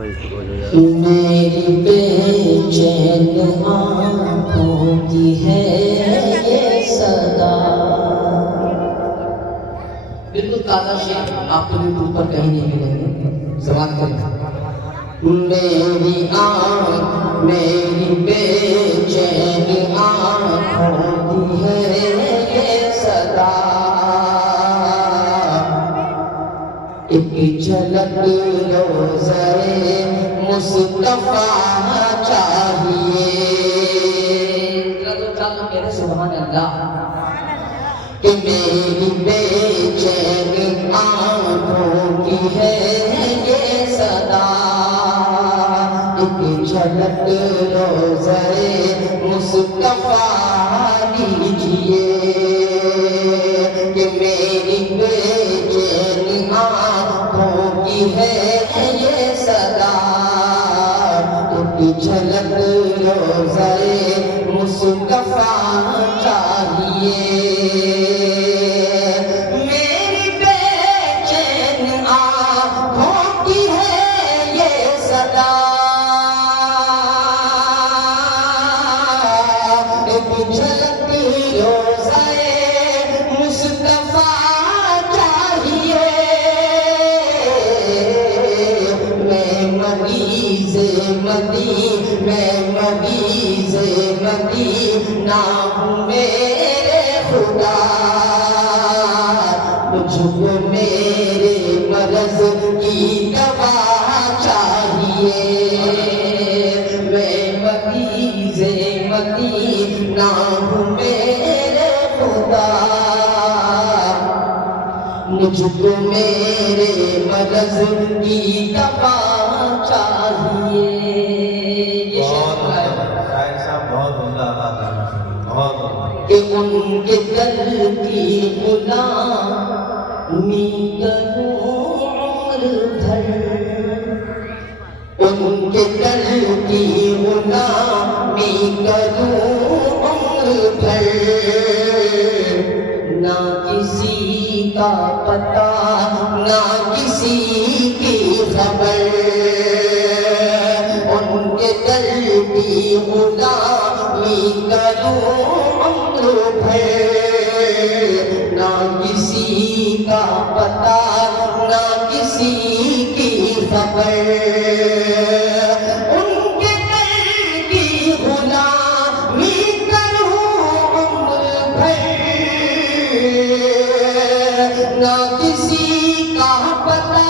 میری بے چین آنکھوں کی ہے یہ صدا. بالکل تازہ شعر آپ کو یوٹیوب پر کہیں نہیں ملیں گے. زبان کریں. میری آنکھ میری بے چین آنکھوں کی ہے یہ صدا. ایک جھلک روضۂ مصطفیٰ چاہیے. سبحان اللہ. کہ میری بے چین آنکھوں کی ہے یہ صدا. ایک جھلک روضۂ مصطفیٰ دیجیے. کہ میری بے چین آنکھوں کی ہے یہ صدا. ایک جھلک روضۂ مصطفیٰ چاہیے. میری بے چین آنکھوں کی ہے یہ صدا. ایک جھلک روضۂ مصطفیٰ چاہیے. میں مریض مدینہ ہوں میرے خدا. مجھ کو میرے مرض کی دوا چاہیے. میں مریض مدینہ ہوں میرے خدا. مجھ کو میرے مرض کی دوا چاہیے. کہ ان کے دل کی غلامی کروں عمر بھر. ان کے دل کی غلامی کروں عمر بھر. نہ کسی کا پتہ نہ کسی کی خبر. ان کے دل کی غلامی کروں عمر بھر. نہ کسی کا پتہ نہ کسی کی خبر. ان کے دل کی غلامی کروں عمر بھر. نہ کسی کا پتہ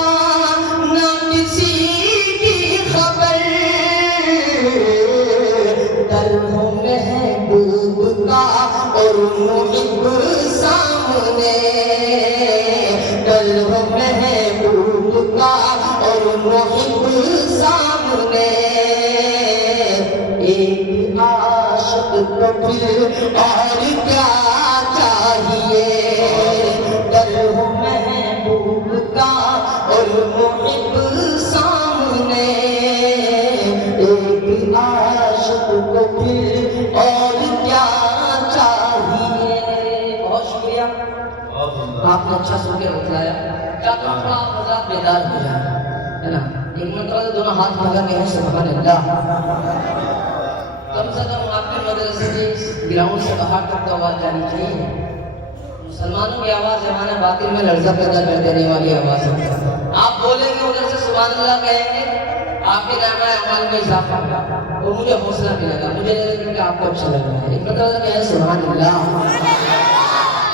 نہ کسی کی خبر. در ہو محبوب کا اور محب سامنے. در ہو محبوب کا اور محب سامنے. ایک عاشق کو پھر اور کیا چاہیے. در ہو محبوب کا اور محب سامنے. ایک عاشق کو پھر اور کیا چاہیے. بہت شکریہ. آپ نے اچھا سن کے بتلایا. چاہتا ہوں تھوڑا آپ حضرات بیدار ہو جائیں, ہے نا. ایک مرتبہ دونوں ہاتھ لگا کے ہیں سبحان اللہ. کم سے کم آپ کے مدرسے کی گراؤنڈ سے باہر تک تو آواز جانی چاہیے. مسلمانوں کی آواز ہمارے باطن میں لرزہ پیدا کر دینے والی آواز ہے. آپ بولیں گے ادھر سے سبحان اللہ کہیں گے, آپ کے نامہ اعمال میں اضافہ ہوگا. اور مجھے حوصلہ ملے گا. مجھے لگے کہ آپ کو اچھا لگ رہا ہے. ایک مرتبہ کہیں سبحان اللہ.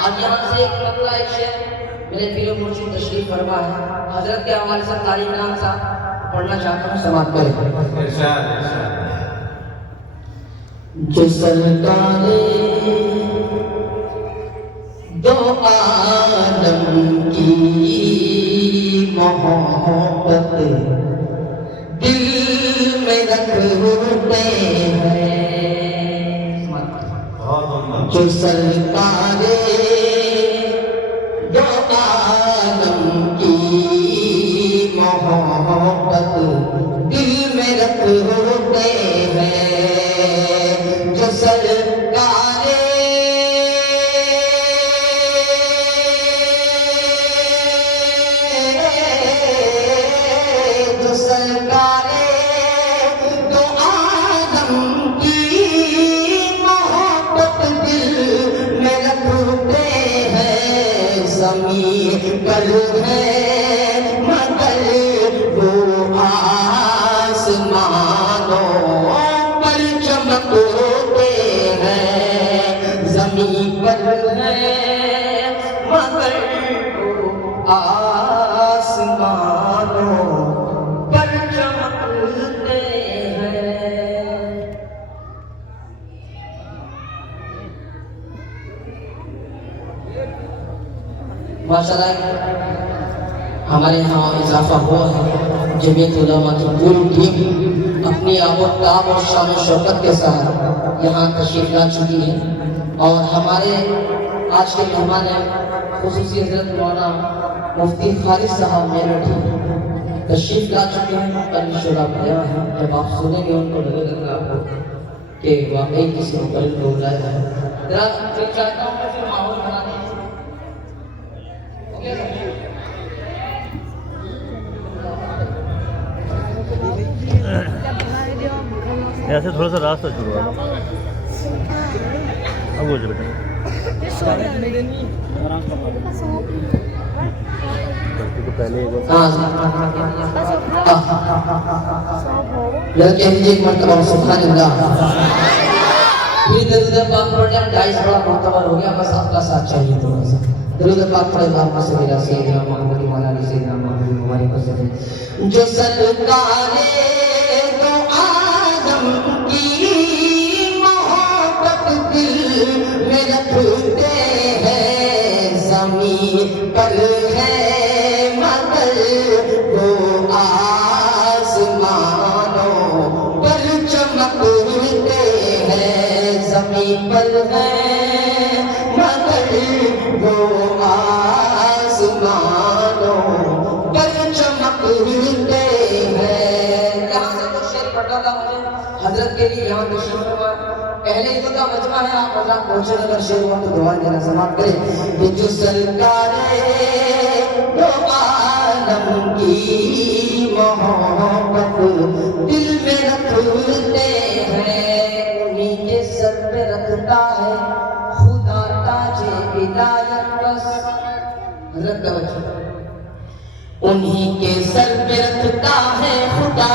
اب یہاں سے ایک مرتبہ ایک شعر میرے پیر و مرشد تشریف فرما ہے. حضرت کے حوالے سے تعلیم نام صاحب پڑھنا چاہتا ہوں. سماعت کریں. جو سرکار دو عالم کی محبت دل میں رکھتے ہیں. جو سرکار دو عالم کی محبت دل میں رکھتے ہیں. جو سرکار جو سرکار پر ہے مگر وہ آسمانوں پر چمکتے ہیں، زمین پر ہے مگر وہ آسمانوں پر چمکتے ہیں۔ ماشاءاللہ ہمارے یہاں اضافہ ہوا ہے، جمعیت علماء کی پوری ٹیم اپنی آب و تاب اور شان و شوکت کے ساتھ یہاں تشریف لا چکی ہے، اور ہمارے آج کے مہمان ہیں خصوصی حضرت مولانا مفتی خالد صاحب میرٹھی تشریف لا چکے ہیں، اور انشاءاللہ بیان ہے، جب آپ سنیں گے ان کو لگے گا آپ کو کہ واقعی کسی مقرر کو بلایا ہے۔ ذرا میں چاہتا ہوں کہ پھر ماحول بنا دیں۔ ایسے تھوڑا سا راستہ شروع ہوا اب وہ جو بیٹا پہلے ایک مرتبہ سبحان اللہ یہ درود پاک پڑھنے میں 2.5 بڑا معتبر ہو گیا، بس آپ کا ساتھ چاہیے تھوڑا سا درود پاک پڑھے۔ اللہم صلی علی سیدنا محمد وعلی آل سیدنا محمد مبارک وسلم۔ جو سرکار دو عالم کی محبت دل میں رکھتے ہیں، زمین پر ہے مگر وہ آسمانوں پر چمکتے ہیں، زمین پر ہے مگر وہ آسمانوں پر چمکتے ہیں۔ یہاں سے تو شعر پڑھنا تھا مجھے حضرت کے لیے، یہاں تشریف فرما اہل عزت کا مجمع ہے، آپ حضرات پہنچے، اگر شعر ہوا تو دعا دینا سماعت کریں کہ جو سرکار دو عالم کی محبت دل میں رکھتے ہیں، انہی کے سر پہ رکھتا ہے خدا تاج ولایت، بس حضرت کا بچہ انہی کے سر پہ رکھتا ہے خدا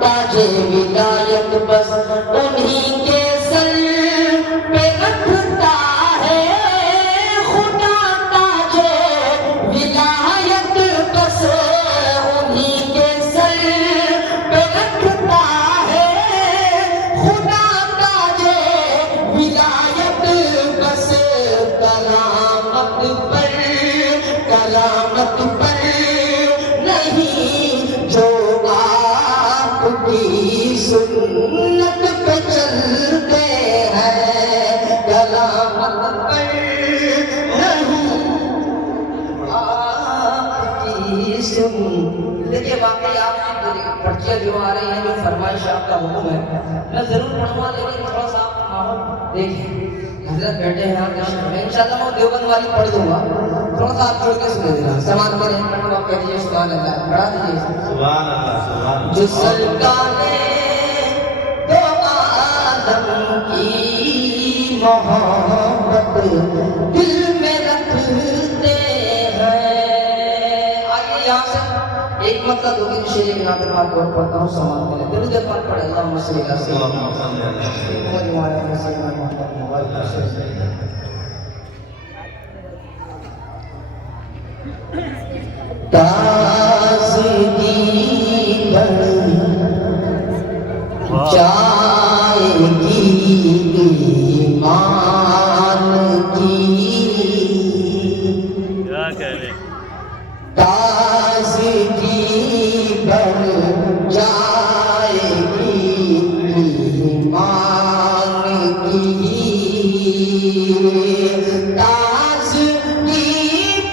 تاج ولایت، بس انہی کے سر پہ رکھتا ہے خدا تاج ولایت، بس انہی کے سر پہ رکھتا ہے خدا تاج ولایت، بس کلامت پر نہیں جو آپ کی سنت پہ چلتے ہیں، کلامت پر نہیں آپ کی سنت۔ دیکھیے واقعی آپ کی پرچیاں جو آ رہی ہیں، جو فرمائش آپ کا حکم ہے، میں ضرور پڑھوں گا، لیکن تھوڑا سا آپ ماحول دیکھیں، حضرت بیٹھے ہیں میں انشاءاللہ میں دیوبند والی پڑھ دوں گا، تھوڑا سا آپ چھوڑ کے سنے دینا، سماعت کریں، آپ کہہ دیجیے سبحان اللہ، بڑھا دیجیے سبحان اللہ سبحان اللہ۔ جو سرکار دو عالم کی محبت دل میں رکھتے ہیں۔ آئیے یہاں سے ایک مطلب دو تین شعر کی نعت پاک اور پڑھتا ہوں، سماعت کریں، درود پاک پڑھیں، اللہم صلی علی سیدنا محمد وعلی آل سیدنا محمد مبارک وسلم۔ تازگی بڑھ جائے گی ایمان کی، تازگی بڑھ جائے گی ایمان کی، تازگی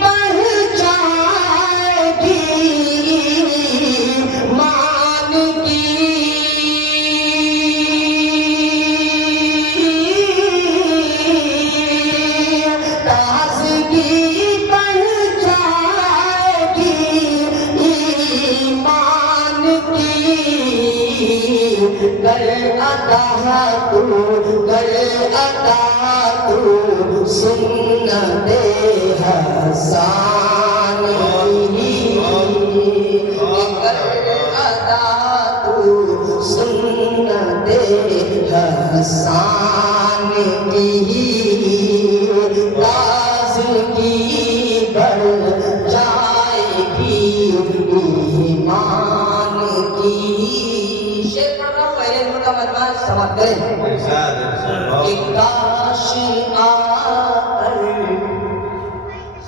بڑھ جائے گی ایمان کی، تازگی بڑھ جائے گی ایمان کی، کر عطا تو سنت حسان حسان کی تازگی بڑھ جائے گی ایمان کی. شعر پڑھ رہا ہوں پہلے ان کا مجمع سماعت کریں. کہ کاش آ کر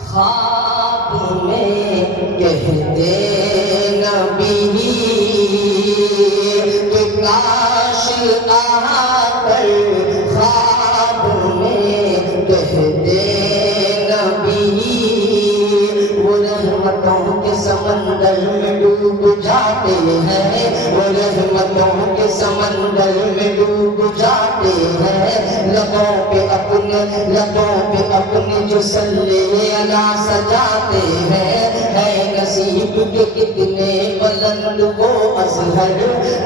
خواب میں کہتے نبی کہ کاش آ کر خواب میں کہتے نبی وہ رحمتوں کے سمندر میں ڈوب جاتے ہیں وہ رحمتوں کے سمندر میں ڈوب جاتے ہیں لبوں پہ اپنے جو صلی اللہ سجاتے ہیں ہے نصیب کے کتنے بلند وہ ازہر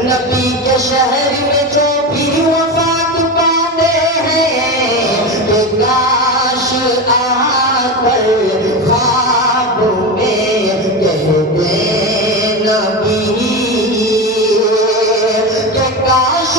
نبی کے شہر میں جو بھی وفات پاتے ہیں کہ کاش آ کر خواب میں کہتے نبی کہ کاش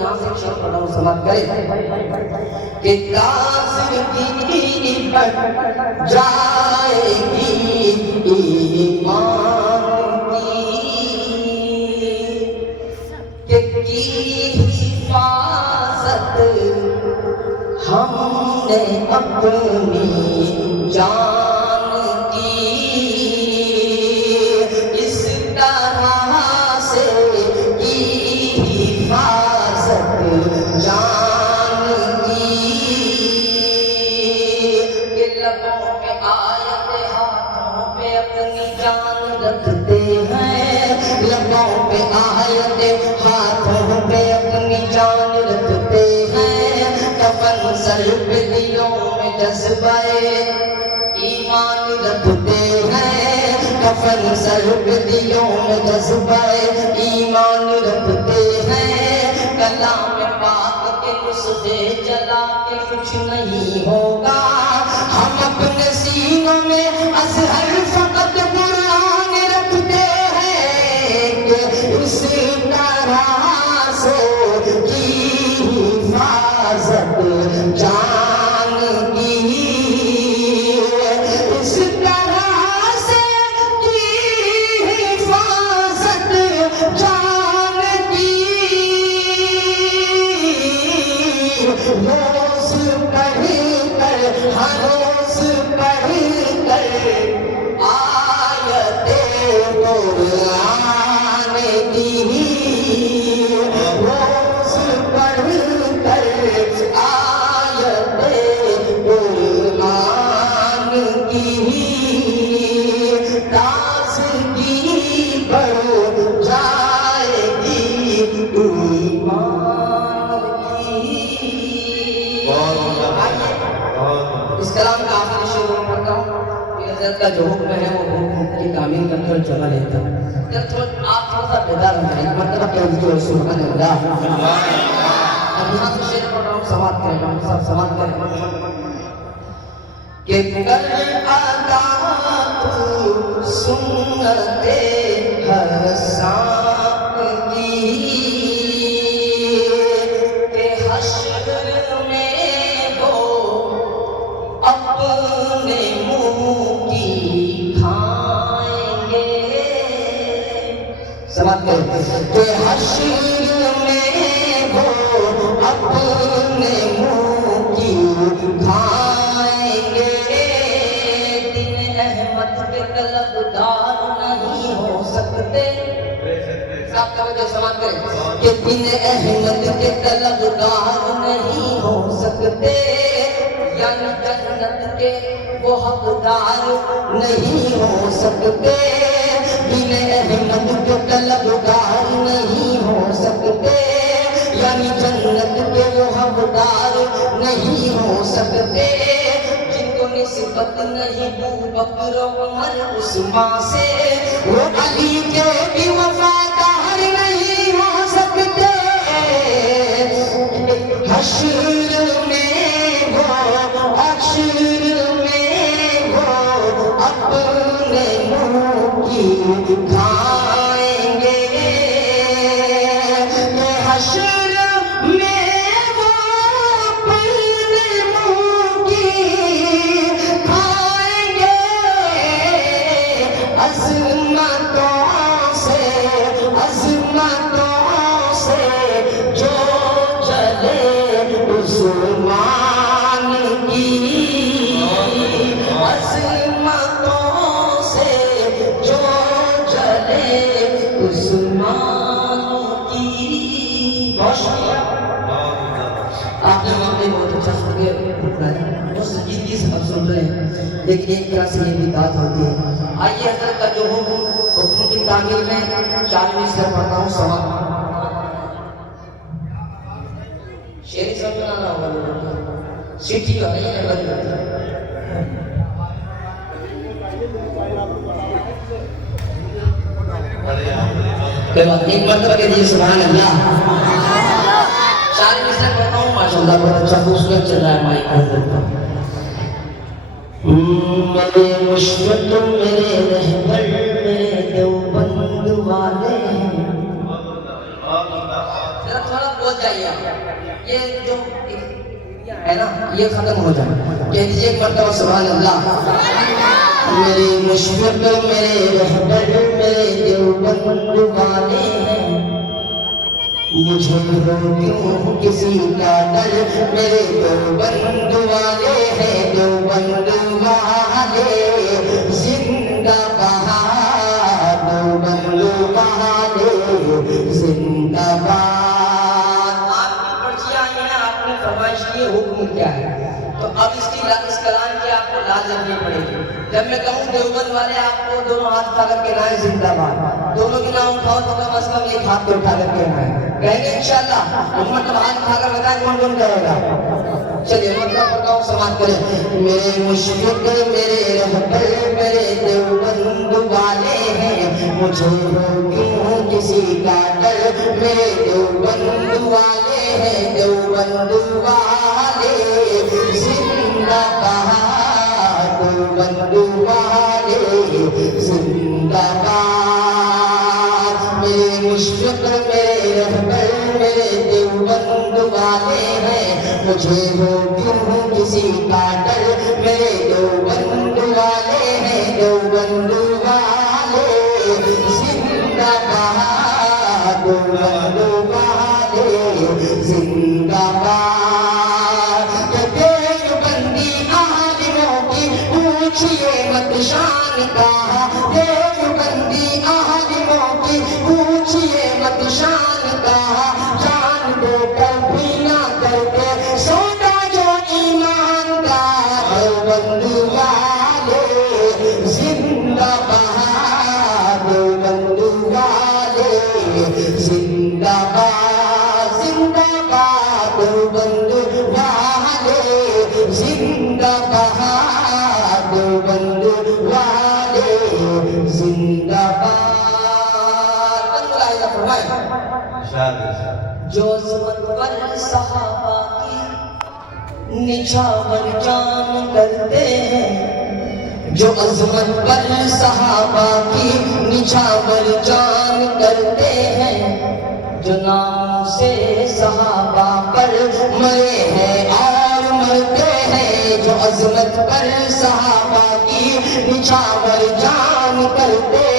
یہاں سے شعر پڑھا ہوں سماعت کریں. کہ تازگی بڑھ جائے گی ایمان کی حفاظت ہم نے اپنی جان کی اس طرح سے جان کی کہ لبوں پہ آیت ہاتھوں پہ اپنی جان رکھتے ہیں لبوں پہ آیت ہاتھوں پہ اپنی جان رکھتے ہیں کفن سر پہ دلوں میں جذبہ ایمان رکھتے ہیں کفن سر پہ دلوں میں جذبہ ایمان رکھتے ہیں کلام پاک کے نسخے جلا کے کچھ نہیں ہوگا ہم اپنے سینوں میں ازہر فقط قرآن رکھتے ہیں کہ اس طرح سے کی حفاظت جان کی اس طرح سے کی حفاظت جان روز پڑھ کر ہر روز پڑھ کر آیت قرآن کی روز پڑھ کر آیت قرآن کی تازگی بڑھ جائے گی ایمان. اس کلام کا آخری شعر میں پڑھتا ہوں کہ حضرت کا جو حکم ہے وہ حکم کی تعمیر کر کر چلا لیتا ہوں. آپ تھوڑا سا بیدار ہو جائیں مطلب کہ حضور سبحان اللہ. اب یہاں سے شعر پڑھ رہا ہوں سماعت کریں ہم سب سماعت کریں. کہ کر ادا تو سنتے ہر سانپ کی کہ حشر میں ہو اپنے منہ کی کھائیں گے. سماعت کریں. کہ حشر میں ہو اپنے منہ کی کھائیں گے دن احمد کے طلبگار نہیں ہو سکتے آپ توجہ سماعت کریں کہ دن احمد کے طلبگار نہیں ہو سکتے یعنی جنت کے وہ حقدار نہیں ہو سکتے دن احمد کے طلبگار نہیں ہو سکتے یعنی جنت کے وہ حقدار نہیں ہو سکتے جن کو نسبت نہیں ابو بکر عمر عثمان سے وہ علی کے بھی وفادار نہیں ہو سکتے حشر میں وہ حشر میں وہ اپنے منہ کی کھائیں گے حشر میں وہ اپنے منہ کی کھائیں گے عظمتوں سے جو چلے عثمان کی عظمتوں سے جو چلے عثمان کی بہت شکریہ آپ نے معاملے بہت اچھا سن کے بہت سنجیدگی سے اب سن رہے ہیں لیکن ایک طرح سے یہ بھی بات ہوتی ہے آئیے حضرت کا جو حکم کی تعمیر میں 40 سے پڑھتا ہوں سوال شیری سمجھنا نہ ہوگا سیٹھی کا نہیں ہے کوئی بات ایک مرتبہ کے دیئے سبحان اللہ 40 سے پڑھتا ہوں ماشاءاللہ بہت اچھا خوبصورت چل رہا ہے مائک حضرت کا میرے مشفق میرے رہبر میرے دیوبند والے ہیں ذرا تھوڑا بہت جائیے یہ جو ہے نا یہ ختم ہو جائے کہہ دیجئے ایک مرتبہ سبحان اللہ میرے مشفق میرے رہبر میرے دیوبند والے ہیں مجھے ہو کیوں کسی کا ڈر میرے دیوبند والے ہیں دیوبند والے زندہ بہار دیوبند والے زندہ بہار آپ کی پرچیاں آئی ہیں آپ نے فرمائش کی حکم کیا ہے تو اب اس کلام کی آپ کو لاز رکھنی پڑے گی جب میں کہوں دیوبند والے آپ کو دونوں ہاتھ اٹھا کر کے رائے زندہ باد دونوں کے نام اٹھاؤ تو کم از کم ایک ہاتھ کو اٹھا کر کے رائے کہیں گے انشاءاللہ مطلب ہاتھ اٹھا کر بتائیں کون کون کرے گا چلیے مطلب بتاؤ سماعت کریں میرے مشفق میرے رہبر میرے دیوبند والے ہیں مجھے ہو کیوں کسی کا ڈر میرے دیوبند والے ہیں دیوبند والے زندہ بہار دیوبند والے زندہ بہار میرے مشفق میرے رہبر میرے دیوبند والے ہیں مجھے ہو کیوں کسی کا ڈر میرے دیوبند والے ہیں دیوبند والے زندہ بہار دیوبند والے زندہ بہار دیوبندی عالموں کی پوچھئے مت شان کا دیوبندی عالموں کی پوچھئے مت شان کا جان دے کر بھی نہ کرتے سودا جو ایمان کا دیوبند والے زندہ بہار دیوبند والے زندہ بہار دیوبند والے زندہ بہار دیوبند والے زندہ بہار جو عظمت پر صحابہ کی نچھاور جان کرتے ہیں جو عظمت پر صحابہ کی نچھاور جان کرتے ہیں جو نام سے صحابہ پر مرے ہیں اور مرتے ہیں جو عظمت پر صحابہ کی نچھاور جان کرتے